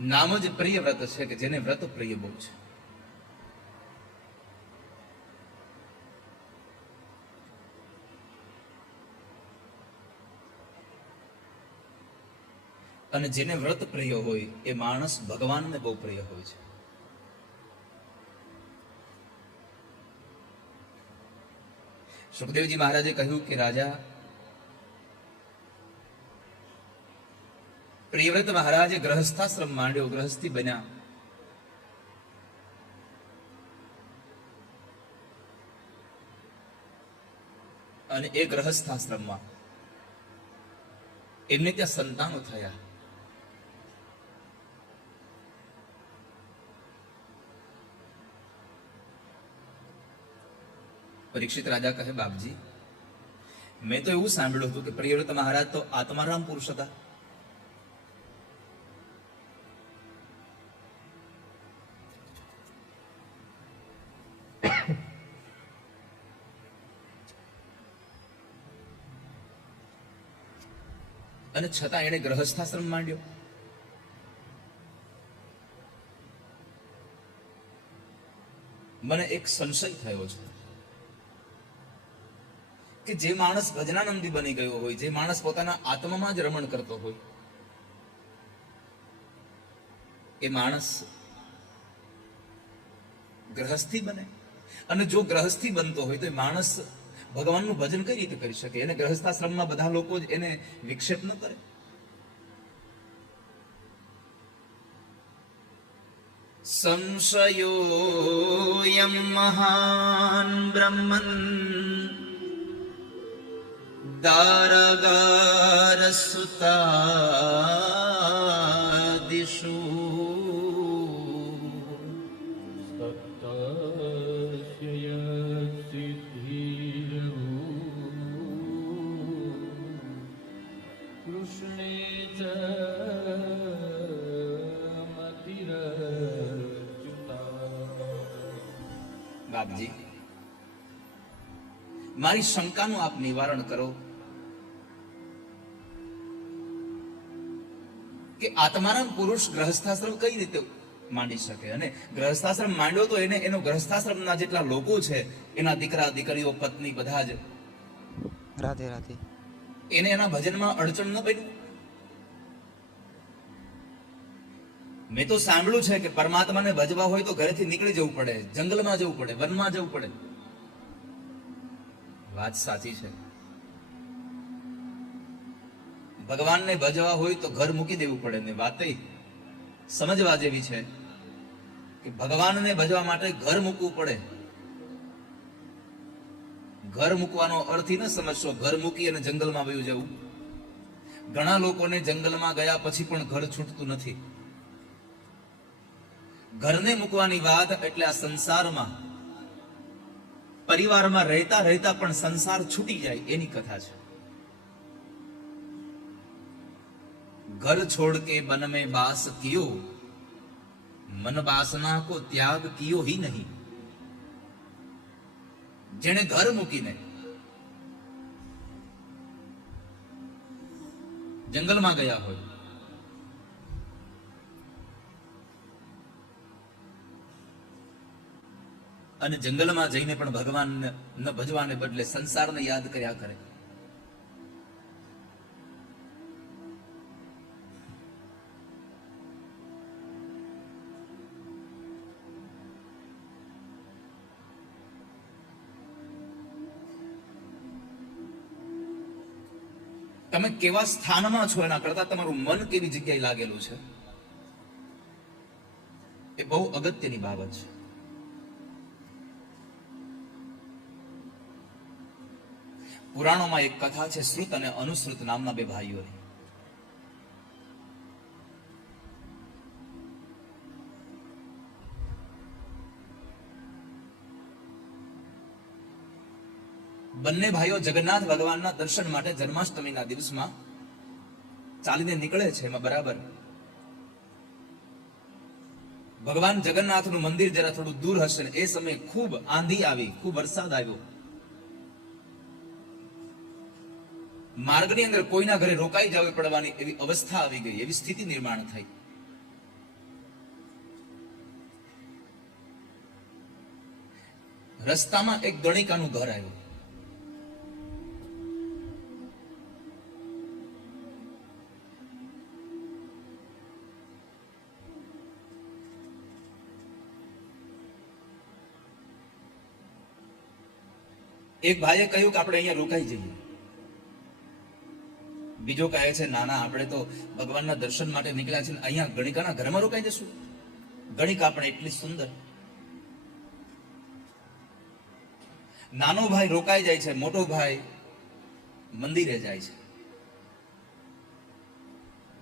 નામ જ પ્રિય વ્રત છે કે જેને વ્રત પ્રિય બહુ છે. અને જેને વ્રત પ્રિય હોય એ માણસ ભગવાનને બહુ પ્રિય હોય છે. સુખદેવજી મહારાજે કહ્યું કે રાજા પ્રિયવ્રત મહારાજે ગ્રહસ્થાશ્રમ માંડ્યો, ગ્રહસ્થી બન્યા. અને એ ગ્રહસ્થાશ્રમમાં એમને ત્યાં સંતાનો થયા. પરીક્ષિત રાજા કહે, બાપજી મેં તો એવું સાંભળ્યું હતું કે પ્રિયવ્રત મહારાજ તો આત્મારામ પુરુષ હતા. અને છતાં એને ગ્રહસ્થાશ્રમ માંડ્યો. મને એક સંશય થયો છે કે જે માણસ ભજનાનંદી બની ગયો હોય, જે માણસ પોતાના આત્મામાં જ રમણ કરતો હોય, એ માણસ ગ્રહસ્થી બને. અને જો ગ્રહસ્થી બનતો હોય તો એ માણસ ભગવાનનું ભજન કઈ રીતે કરી શકે? એને ગ્રહસ્થાશ્રમમાં બધા લોકો જ એને વિક્ષેપ ન કરે? સંશયોયમ મહાન બ્રહ્મન દારગાર સુતાદિષુ બાપજી, મારી શંકાનું આપ નિવારણ કરો કે આત્મારામ પુરુષ ગ્રહસ્થાશ્રમ કઈ રીતે માંડી શકે? અને ગ્રહસ્થાશ્રમ માંડ્યો તો એને એનો ગ્રહસ્થાશ્રમના જેટલા લોકો છે, એના દીકરા દીકરીઓ પત્ની બધા જ રાધે રાધે, એને એના ભજનમાં અડચણ ન પડ્યું? મેં તો સાંભળ્યું છે કે પરમાત્માને ભજવા હોય તો ઘરેથી નીકળી જવું પડે, જંગલમાં જવું પડે, વનમાં જવું પડે. વાત સાચી છે. ભગવાનને ભજવા હોય તો ઘર મૂકી દેવું પડે. ને વાત સમજવા જેવી છે કે ભગવાનને ભજવા માટે ઘર મૂકવું પડે. ઘર મૂકવાનો અર્થ ન સમજશો ઘર મૂકી અને જંગલમાં વયું જવું. ઘણા લોકોને જંગલમાં ગયા પછી પણ ઘર છૂટતું નથી. ઘરને મૂકવાની વાત એટલે આ સંસારમાં પરિવારમાં રહેતા રહેતા પણ સંસાર છૂટી જાય એની કથા છે. घर छोड़ के वन में बास कियो, मन बासना को त्याग कियो ही नहीं. जेने घर मूकीने जंगलમાં ગયા હોય, અને જંગલમાં જઈને પણ ભગવાનને ન ભજવાને બદલે સંસારને યાદ કર્યા કરે. તમે કેવા સ્થાનમાં છો એના કરતા તમારું મન કેવી જગ્યાએ લાગેલું છે એ બહુ અગત્યની બાબત છે. પુરાણોમાં એક કથા છે શ્રુત અને અનુશ્રુત નામના બે ભાઈઓની. બંને ભાઈઓ જગન્નાથ ભગવાનના દર્શન માટે જન્માષ્ટમીના દિવસમાં ચાલીને નીકળે છે. એમાં બરાબર ભગવાન જગન્નાથનું મંદિર જરા થોડું દૂર હશે ને એ સમયે ખૂબ આંધી આવી, ખૂબ વરસાદ આવ્યો. માર્ગની અંદર કોઈના ઘરે રોકાઈ જવી પડવાની એવી અવસ્થા આવી ગઈ, એવી સ્થિતિ નિર્માણ થઈ. રસ્તામાં એક ગણિકાનું ઘર આવ્યું. એક ભાઈએ કહ્યું કે આપણે અહીંયા રોકાઈ જઈએ. બીજો કહે છે ના ના, આપણે તો ભગવાનના દર્શન માટે નીકળ્યા છે, અહીંયા ગણિકાના ઘરમાં રોકાઈ જશું. ગણિકા પણ એટલી સુંદર. નાનો ભાઈ રોકાઈ જાય છે, મોટો ભાઈ મંદિરે જાય છે.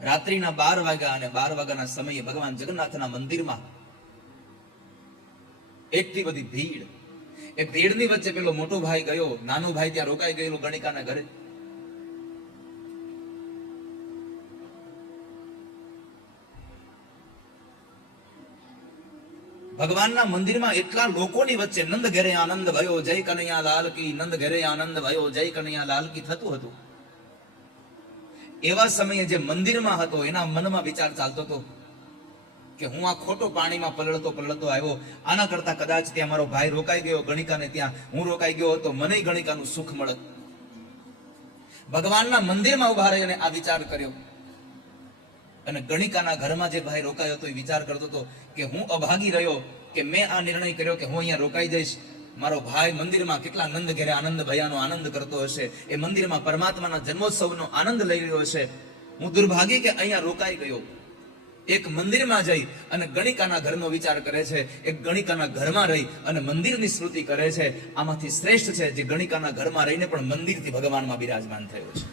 રાત્રિના 12 વાગ્યા અને 12 વાગ્યાના સમયે ભગવાન જગન્નાથના મંદિરમાં એટલી બધી ભીડ. એ ભીડની વચ્ચે પેલો મોટો ભાઈ ગયો, નાનો ભાઈ ત્યાં રોકાઈ ગયેલો ગણિકાના ઘરે. ભગવાનના મંદિરમાં એટલા લોકોની વચ્ચે નંદ ઘરે આનંદ ભયો જય કનૈયા લાલ કી, નંદ ઘરે આનંદ ભયો જય કનૈયા લાલ કી થતું હતું. એવા સમયે જે મંદિરમાં હતો એના મનમાં વિચાર ચાલતો હતો કે હું આ ખોટો પાણીમાં પલળતો પલળતો આવ્યો, આના કરતા કદાચ ત્યાં મારો ભાઈ રોકાઈ ગયો ગણિકાને ત્યાં હું રોકાઈ ગયો હતો, મને ગણિકાનું સુખ મળત. ભગવાનના મંદિરમાં ઉભા રહીને આ વિચાર કર્યો. અને ગણિકાના ઘરમાં જે ભાઈ રોકાયો હતો એ વિચાર કરતો હતો કે હું અભાગી રહ્યો કે મેં આ નિર્ણય કર્યો કે હું અહીંયા રોકાઈ જઈશ. મારો ભાઈ મંદિરમાં કેટલા નંદ ઘેરે આનંદ ભયાનો આનંદ કરતો હશે, એ મંદિરમાં પરમાત્માના જન્મોત્સવનો આનંદ લઈ રહ્યો હશે. હું દુર્ભાગી કે અહીંયા રોકાઈ ગયો. એક મંદિરમાં જઈ અને ગણિકાના ઘરનો વિચાર કરે છે, એક ગણિકાના ઘરમાં રહી અને મંદિરની સ્મૃતિ કરે છે. આમાંથી શ્રેષ્ઠ છે જે ગણિકાના ઘરમાં રહીને પણ મંદિરથી ભગવાનમાં બિરાજમાન થયો છે.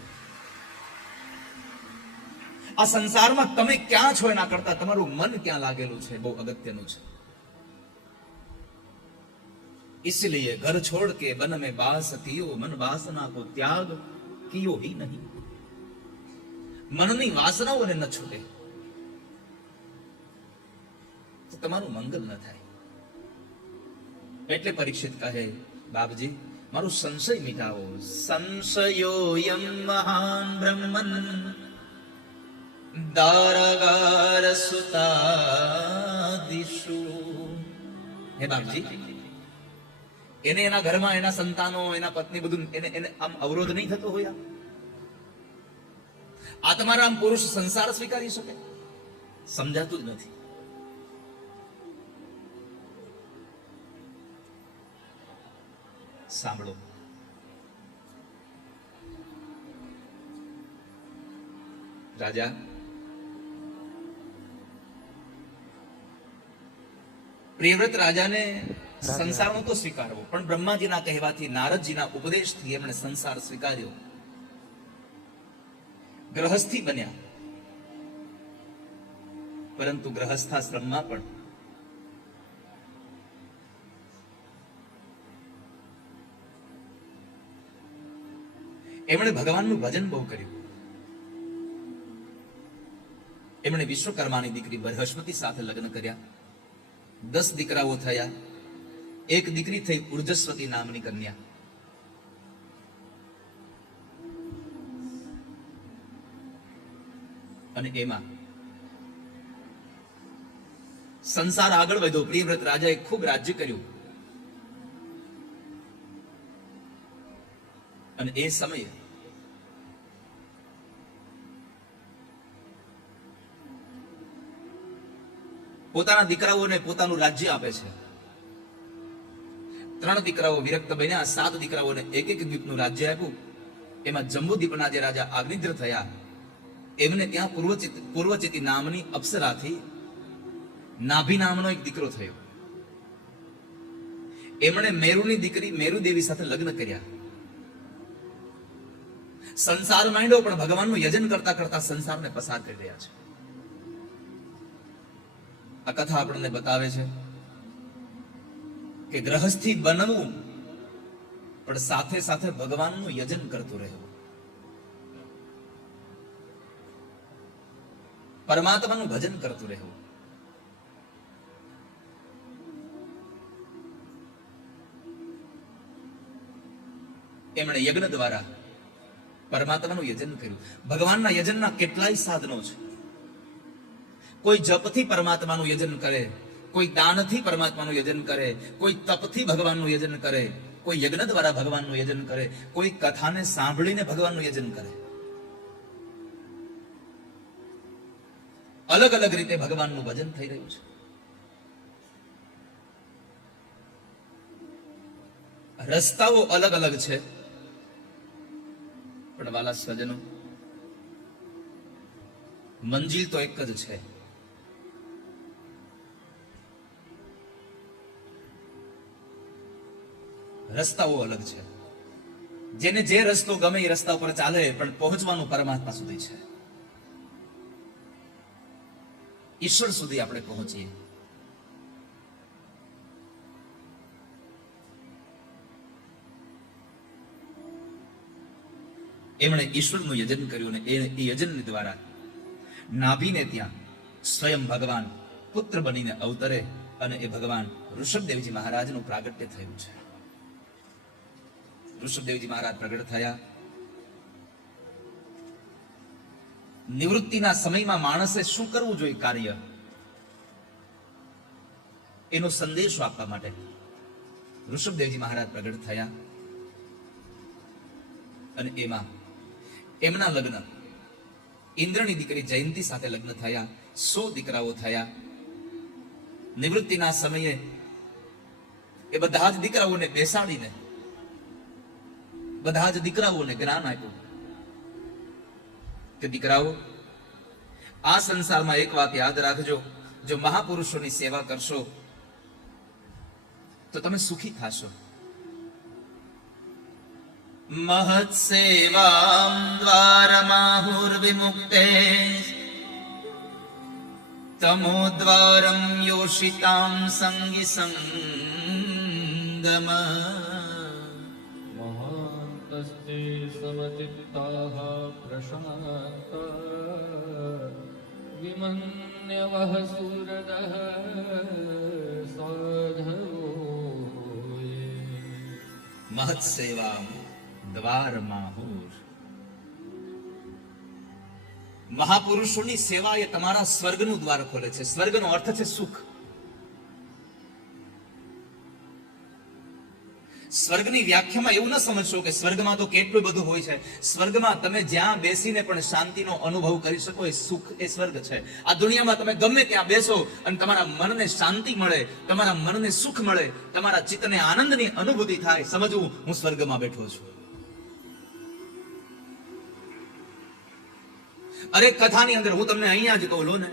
આ સંસારમાં તમે ક્યાં છો એના કરતા તમારું મન ક્યાં લાગેલું છે બહુ અગત્યનું છે. इसलिए घर छोड़ के वन में बास कियो, मन वासना को त्याग कियो ही नहीं. મનની વાસનાઓને ન છૂટે તો તમારું મંગલ ન થાય. એટલે પરીક્ષિત કહે બાપજી મારું સંશય મિટાવો. સંશયોયમ મહાન બ્રહ્મન દારાગાર સુતાદિષુ. હે બાપજી, એને એના ઘરમાં એના સંતાનો એના પત્ની બધું એને આમ અવરોધ નહીં થતો હોય? આત્મારામ પુરુષ સંસાર સ્વીકારી શકે? સમજાતું જ નથી. સાંભળો, રાજા પ્રિયવ્રત રાજાને સંસારનો તો સ્વીકારવો, પણ બ્રહ્માજીના કહેવાથી નારદજીના ઉપદેશથી એમણે સંસાર સ્વીકાર્યો. ગ્રહસ્થી બન્યા, પરંતુ ગ્રહસ્થાશ્રમમાં પણ એમણે ભગવાનનું ભજન બહુ કર્યું. એમણે વિશ્વકર્માની દીકરી બૃહસ્પતિ સાથે લગ્ન કર્યા. 10 દીકરાઓ થયા. એક દીકરી થઈ ઉર્જસ્વતી નામની કન્યા. અને એમાં સંસાર આગળ વધ્યો. પ્રિયવ્રત રાજાએ ખૂબ રાજ્ય કર્યું. અને એ સમયે પોતાના દીકરાઓને પોતાનું રાજ્ય આપે છે. 3 દીકરાઓ વિરક્ત બન્યા. 7 દીકરાઓને એક દ્વીપનું રાજ્ય આપ્યું. એમાં જંબુ દ્વીપના જે રાજા અગ્નિદ્ર થયા એમને ત્યાં પૂર્વચિતી નામની અપ્સરાથી નાભી નામનો એક દીકરો થયો. એમણે મેરુની દીકરી મેરુદેવી સાથે લગ્ન કર્યા. સંસાર માંડ્યો, પણ ભગવાનનું યજન કરતા કરતા સંસારને પસાર કરી રહ્યા છે. આ કથા આપણને બતાવે છે કે ગ્રહસ્થી બનવું પણ સાથે સાથે ભગવાનનું યજન કરતું રહેવું, પરમાત્માનું ભજન કરતું રહેવું. એમણે યજ્ઞ દ્વારા પરમાત્માનું યજન કર્યું. ભગવાનના યજનના કેટલાય સાધનો છે. કોઈ જપથી પરમાત્માનું યજન કરે, કોઈ દાનથી પરમાત્માનું યજન કરે, કોઈ તપથી ભગવાનનું યજન કરે, કોઈ યજ્ઞ દ્વારા ભગવાનનું યજન કરે, કોઈ કથાને સાંભળીને ભગવાનનું યજન કરે. અલગ અલગ રીતે ભગવાનનું ભજન થઈ રહ્યું છે. રસ્તાઓ અલગ અલગ છે, પણ વાલા સ્વજનો, મંજિલ તો એક જ છે. રસ્તાઓ અલગ છે. જેને જે રસ્તો ગમે એ રસ્તા ઉપર ચાલે, પણ પહોંચવાનું પરમાત્મા સુધી છે. ઈશ્વર સુધી આપણે પહોંચીએ. એમણે ઈશ્વરનું યજન કર્યું ને એ યજન દ્વારા નાભીને ત્યાં સ્વયં ભગવાન પુત્ર બનીને અવતરે અને એ ભગવાન ઋષભદેવજી મહારાજનું પ્રાગટ્ય થયું છે. ઋષભદેવજી મહારાજ પ્રગટ થયા. નિવૃત્તિના સમયમાં માણસે શું કરવું જોઈએ કાર્ય, એનો સંદેશો આપવા માટે ઋષભદેવજી મહારાજ પ્રગટ થયા. અને એમાં એમના લગ્ન ઇન્દ્રની દીકરી જયંતી સાથે લગ્ન થયા. 100 દીકરાઓ થયા. નિવૃત્તિના સમયે એ બધા જ દીકરાઓને બેસાડીને બધા જ દીકરાઓને જ્ઞાન આપ્યું કે દીકરાઓ, આ સંસારમાં એક વાત યાદ રાખજો, જો મહાપુરુષોની સેવા કરશો તો તમે સુખી થશો. મહત સેવામ દ્વારમાહુર્વિમુક્તે તમો દ્વારમ યોષિતામ સંગી સંગમ મહાંતસ્તે સમચિત્તાઃ પ્રશાંતા વિમન્યવઃ સુરદઃ સાધવો મહત સેવામ દ્વારમાહુર. મહાપુરુષોની સેવા એ તમારા સ્વર્ગનું દ્વાર ખોલે છે. સ્વર્ગનો અર્થ છે સુખ. સ્વર્ગની વ્યાખ્યામાં એવું ન સમજશો કે સ્વર્ગમાં તો કેટલું બધું હોય છે. સ્વર્ગમાં તમે જ્યાં બેસીને પણ શાંતિનો અનુભવ કરી શકો એ સુખ, એ સ્વર્ગ છે. આ દુનિયામાં તમે ગમે ત્યાં બેસો અને તમારા મનને શાંતિ મળે, તમારા મનને સુખ મળે, તમારા ચિત્તને આનંદની અનુભૂતિ થાય, સમજવું હું સ્વર્ગમાં બેઠો છું. અરે કથાની અંદર હું તમને અહીંયા જ કહું લો ને,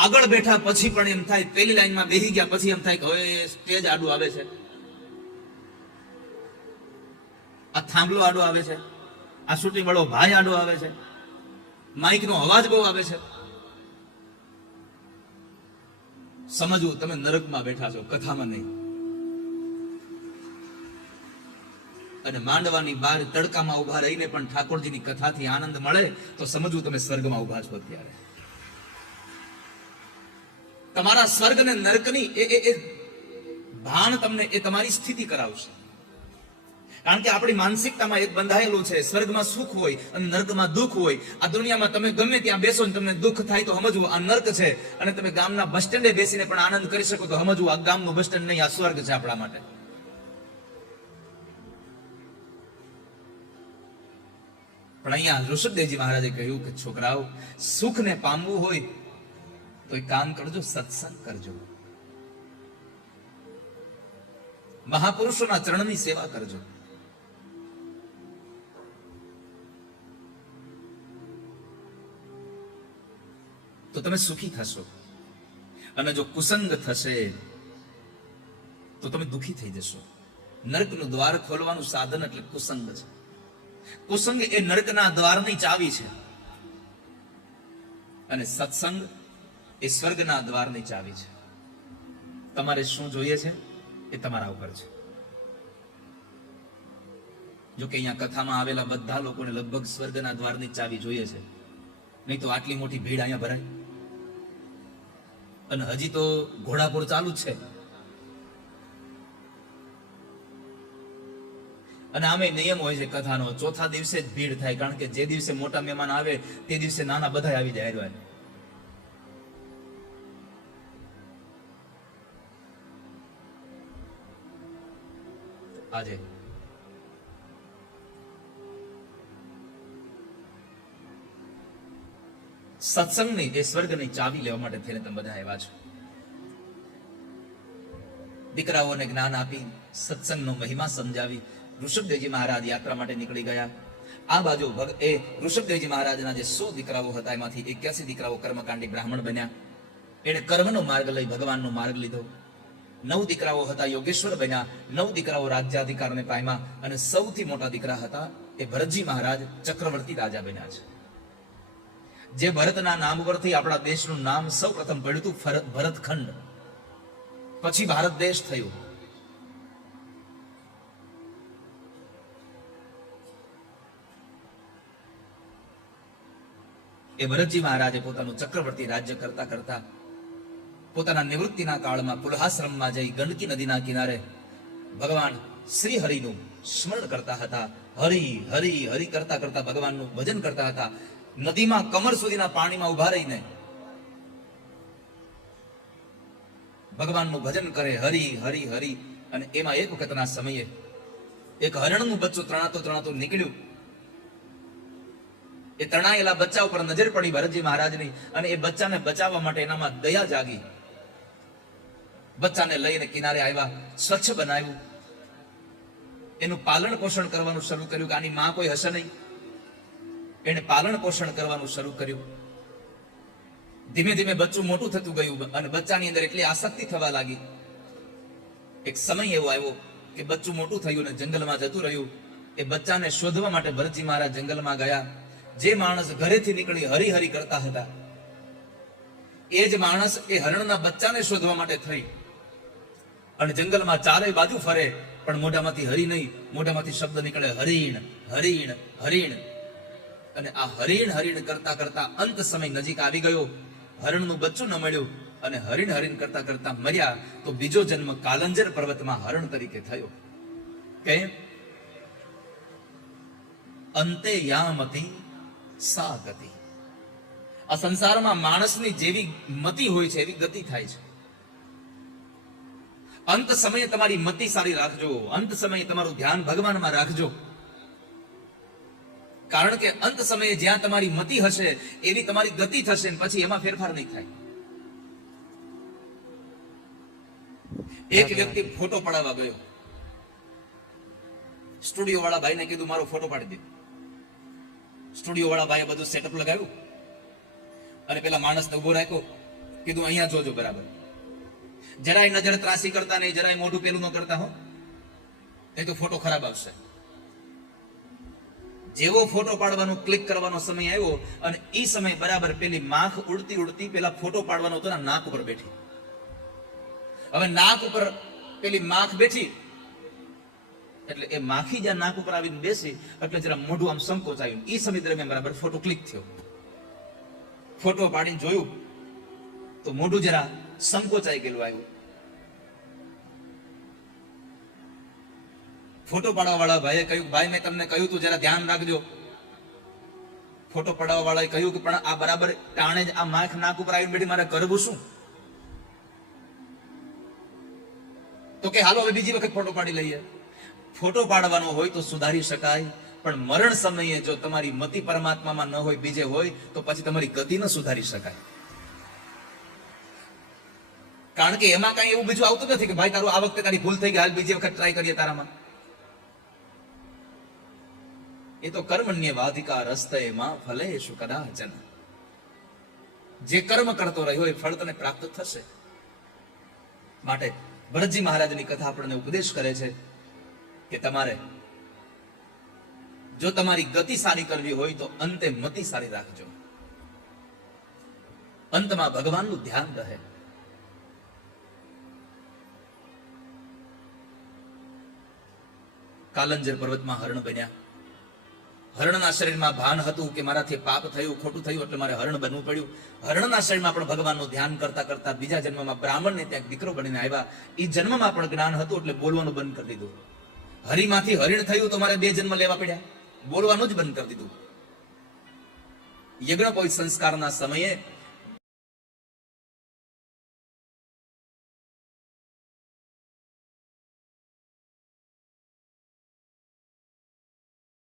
આગળ બેઠા પછી પણ એમ થાય, પેલી લાઈનમાં બેસી ગયા પછી એમ થાય કે હવે સ્ટેજ આડું આવે છે, આ થાંભલો આડો આવે છે, આ શૂટિંગ વાળો ભાઈ આડો આવે છે, માઇકનો અવાજ બહુ આવે છે. સમજવું તમે નરકમાં બેઠા છો, કથામાં નહીં. અને માંડવાની બહાર તડકામાં ઉભા રહીને પણ ઠાકોરજીની કથાથી આનંદ મળે તો સમજવું તમે સ્વર્ગમાં ઉભા છો. અત્યારે તમારા સ્વર્ગ અને નરકની એ ભાન તમને એ તમારી સ્થિતિ કરાવશે. કારણ કે આપણી માનસિકતામાં એક બંધાયેલું છે, સ્વર્ગમાં સુખ હોય અને નર્કમાં દુઃખ હોય. આ દુનિયામાં તમે ગમે ત્યાં બેસો ને તમને દુઃખ થાય તો સમજવું આ નર્ક છે, અને તમે ગામના બસ સ્ટેન્ડે બેસીને પણ આનંદ કરી શકો તો સમજવું આ ગામનું બસ સ્ટેન્ડ નહીં, આ સ્વર્ગ છે આપણા માટે. પણ અહીંયા ઋષભદેવજી મહારાજે કહ્યું કે છોકરાઓ, સુખને પામવું હોય તો એક કામ કરજો, સત્સંગ કરજો, મહાપુરુષોના ચરણની સેવા કરજો. તો તમે સુખી થશો. અને જો કુસંગ થશે તો તમે દુખી થઈ જશો. નરકનું દ્વાર ખોલવાનું સાધન એટલે કુસંગ છે. કુસંગ એ નરકના દ્વારની ચાવી છે, અને સત્સંગ એ સ્વર્ગના દ્વારની ચાવી છે. તમારે શું જોઈએ છે એ તમારા ઉપર છે. જો કે અહીંયા કથામાં આવેલા બધા લોકોને લગભગ સ્વર્ગના દ્વારની ચાવી જોઈએ છે, નહીં તો આટલી મોટી ભીડ અહીંયા ભરાય. અને હજી તો ઘોડાપુર ચાલુ જ છે. અને આમે નિયમ હોય છે કથાનો, ચોથા દિવસે જ ભીડ થાય, કારણ કે જે દિવસે મોટા મહેમાન આવે તે દિવસે નાના બધા આવી જાય. આજે સત્સંગની એ સ્વર્ગની ચાવી લેવા માટે થઈને તમે બધા આવ્યા છો. દીકરાઓને જ્ઞાન આપી સત્સંગનો મહિમા સમજાવી ઋષભદેવજી મહારાજ યાત્રા માટે નીકળી ગયા. આ બાજુ એ ઋષભદેવજી મહારાજના જે 100 દીકરાઓ હતા એમાંથી 81 દીકરાઓ કર્મકાંડી બ્રાહ્મણ બન્યા. એને કર્મનો માર્ગ લઈ ભગવાનનો માર્ગ લીધો. 9 દીકરાઓ હતા યોગેશ્વર બન્યા. 9 દીકરાઓ રાજ્યાધિકારને પામ્યા અને સૌથી મોટા દીકરા હતા એ ભરતજી મહારાજ ચક્રવર્તી રાજા બન્યા છે. જે ભરતના નામ પરથી આપણા દેશનું નામ સૌ પ્રથમ પડ્યું હતું ભરતખંડ, પછી ભારત દેશ થયું. એ ભરતજી મહારાજે પોતાનું ચક્રવર્તી રાજ્ય કરતા કરતા પોતાના નિવૃત્તિના કાળમાં પુલહાશ્રમમાં જઈ ગંડકી નદીના કિનારે ભગવાન શ્રી હરિનું સ્મરણ કરતા હતા. હરિ હરિ હરિ કરતા કરતા ભગવાનનું ભજન કરતા હતા. નદીમાં કમર સુધીના પાણીમાં ઉભા રહીને ભગવાનનું ભજન કરે, હરિ હરિ હરિ. અને એમાં એક વખતના સમયે એક હરણનું બચ્ચું તણાતું નીકળ્યું. એ તણાયેલા બચ્ચા ઉપર નજર પડી ભરતજી મહારાજની અને એ બચ્ચાને બચાવવા માટે એનામાં દયા જાગી. બચ્ચાને લઈને કિનારે આવ્યા, સ્વચ્છ બનાવ્યું, એનું પાલન પોષણ કરવાનું શરૂ કર્યું કે આની માં કોઈ હશે નહીં. એને પાલન પોષણ કરવાનું શરૂ કર્યું. ધીમે ધીમે બચ્ચું મોટું થતું ગયું અને બચ્ચાની અંદર એટલી આસક્તિ થવા લાગી. એક સમય એવો આવ્યો કે બચ્ચું મોટું થયું અને જંગલમાં જતું રહ્યું. એ બચ્ચાને શોધવા માટે ભરતજી મહારાજ જંગલમાં ગયા. જે માણસ ઘરેથી નીકળી હરિ હરિ કરતા હતા એ જ માણસ એ હરણના બચ્ચાને શોધવા માટે થઈ અને જંગલમાં ચારે બાજુ ફરે, પણ મોઢામાંથી હરિ નહીં, મોઢામાંથી શબ્દ નીકળે હરિણ હરિણ હરિણ. અને આ હરિણ હરિણ કરતા કરતા અંત સમય નજીક આવી ગયો. હરણનું બચ્ચું ન મળ્યું અને હરિણ હરિણ કરતા કરતા મર્યા. તો બીજો જન્મ કાલંજર પર્વતમાં હરણ તરીકે થયો. કેમ? અંતે યામતી સા ગતિ. આ સંસારમાં માણસની જેવી મતિ હોય છે એવી ગતિ થાય છે. અંત સમયે તમારી મતિ સારી રાખજો. અંત સમયે તમારું ધ્યાન ભગવાનમાં રાખજો. કારણ કે અંત સમયે જ્યાં તમારી મતિ હશે એવી તમારી ગતિ થશે ને પછી એમાં ફેરફાર નહીં થાય. એક વ્યક્તિ ફોટો પડાવવા ગયો. સ્ટુડિયો વાળા ભાઈને કીધું મારો ફોટો પાડી દે. સ્ટુડિયો વાળા ભાઈએ બધું સેટઅપ લગાવ્યું અને પેલા માણસને ઉભો રાખ્યો. કીધું અહીંયા જોજો બરાબર, જરાય નજર ત્રાસી કરતા નહીં, જરાય મોઢું પેલું ન કરતા હો, નહીં તો ફોટો ખરાબ આવશે. જેવો ફોટો પાડવાનો ક્લિક કરવાનો સમય આવ્યો અને એ સમય બરાબર પેલી માખ ઉડતી ઉડતી પેલા ફોટો પાડવાનો હતો નાક ઉપર બેઠી. હવે નાક ઉપર પેલી માખ બેઠી એટલે એ માખી જ્યાં નાક ઉપર આવીને બેસી એટલે જરા મોઢું આમ સંકોચાયું. એ સમય દરમિયાન બરાબર ફોટો ક્લિક થયો. ફોટો પાડીને જોયું તો મોઢું જરા સંકોચાઈ ગયેલું આવ્યું. ફોટો પાડવા વાળા ભાઈએ કહ્યું, ભાઈ મેં તમને કહ્યું તું જરા ધ્યાન રાખજો. ફોટો પાડવા વાળાએ કહ્યું કે પણ આ બરાબર ટાણે જ આ માખ નાક ઉપર આવીને બેઠી, મારે કરવું શું? તો કે હાલો હવે બીજી વખત ફોટો પાડી લઈએ. ફોટો પાડવાનો હોય તો સુધારી શકાય, પણ મરણ સમયે જો તમારી મતિ પરમાત્મામાં ન હોય, બીજે હોય, તો પછી તમારી ગતિ ન સુધારી શકાય. કારણ કે એમાં કઈ એવું બીજું આવતું નથી કે ભાઈ તારું આ વખતે તારી ભૂલ થઈ ગઈ, હાલ બીજી વખત ટ્રાય કરીએ તારામાં. એ તો કર્મણ્યવાધિકાર રસ્તેમાં ફલેષુ કદાચન. જે કર્મ કરતો રહ્યો એ ફળ તને પ્રાપ્ત થશે. માટે ભરતજી મહારાજની કથા આપણને ઉપદેશ કરે છે કે તમારે જો તમારી ગતિ સારી કરવી હોય તો અંતે મતિ સારી રાખજો. અંતમાં ભગવાનનું ધ્યાન રહે. કાલંજર પર્વતમાં હરણ બન્યા. હરણના શરીરમાં ભાન હતું કે મારાથી પાપ થયું, ખોટું થયું એટલે મારે હરણ બનવું પડ્યું. હરણના શરીરમાં પણ ભગવાનનું ધ્યાન કરતા કરતા બીજા જન્મમાં બ્રાહ્મણને ત્યાં દીકરો બનીને આવ્યા. એ જન્મમાં પણ જ્ઞાન હતું એટલે બોલવાનું બંધ કરી દીધું. હરિમાંથી હરિણ થયું તો મારે 2 જન્મ લેવા પડ્યા, બોલવાનું જ બંધ કરી દીધું. યજ્ઞોપવિત સંસ્કારના સમયે